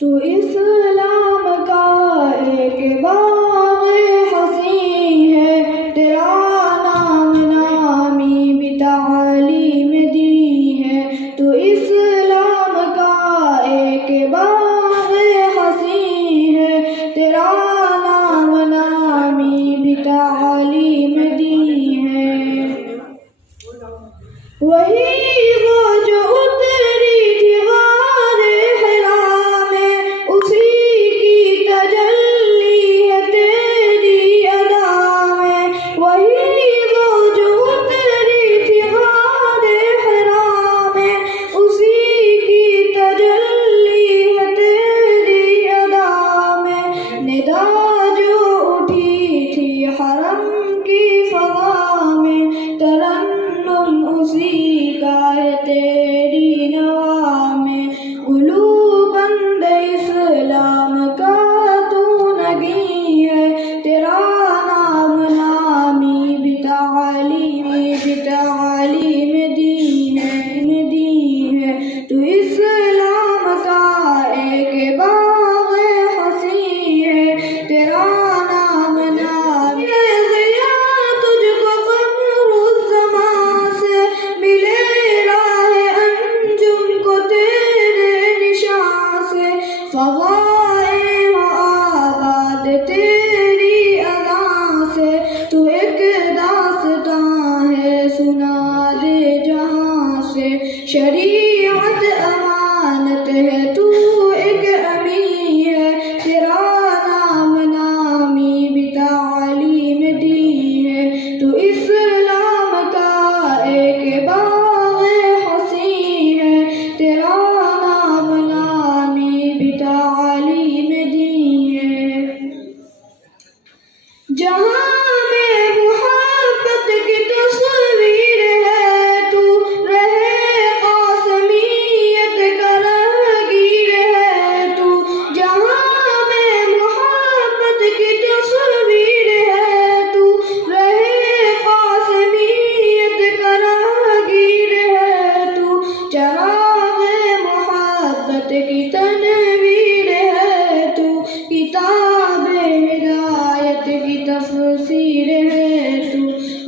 تو اسلام کا ایک باغ حسین ہے، تیرا نام نامی بھی تعلیم دی ہے۔ تو اسلام کا ایک باغ حسین ہے، تیرا نام نامی بھی تعلیم دی ہے۔ وہی وہ جو اتری تھی غار حرا میں، اسی کی تجلی ہے تیری ادا میں۔ وہی وہ جو اتری تھی غار حرا میں، اسی کی تجلی ہے تیری ادا میں۔ ندا جو اٹھی تھی حرم کی فضا میں، ترنم اسی کا ہے تیری نوا میں۔ گلو بند اسلام کا تو نگی ہے، تیرا نام نامی بھی تعلیم دی ہے۔ تو اسلام کا ایک باغ حسین ہے، تیرا نام نامی تجھ کو قمر الزمان سے ملے راہ انجم کو تیرے نشان سے۔ فضائے و آباد تیری ادا سے، تو ایک داستان ہے سنا دے جہاں سے۔ شریعت امانت ہے، تو ایک امین ہے، تیرا نام نامی بھی تعلیم دی ہے۔ تو اسلام کا ایک باغ حسین ہے، تیرا نام نامی بھی تعلیم دی ہے۔ جہاں میں محبت کی تصویر ہے، تو رہے قاسمیت کا راہگیر ہے۔ تو جہاں میں محبت کی تصویر ہے، تو رہے قاسمیت کا راہگیر ہے۔ تو چراغ محبت کی تنویر ہے، تو کتاب ہدایت کی تفسیر ہے۔ تو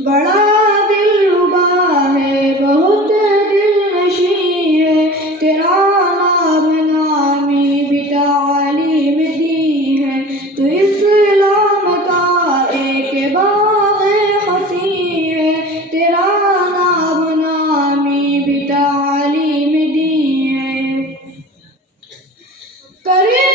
بڑا دلربا ہے، بہت دل نشین ہے، تیرا نام نامی بھی تعلیم دی ہے۔ تو اسلام کا ایک باغ حسین ہے، تیرا نام نامی بھی تعلیم دی ہے۔ کرے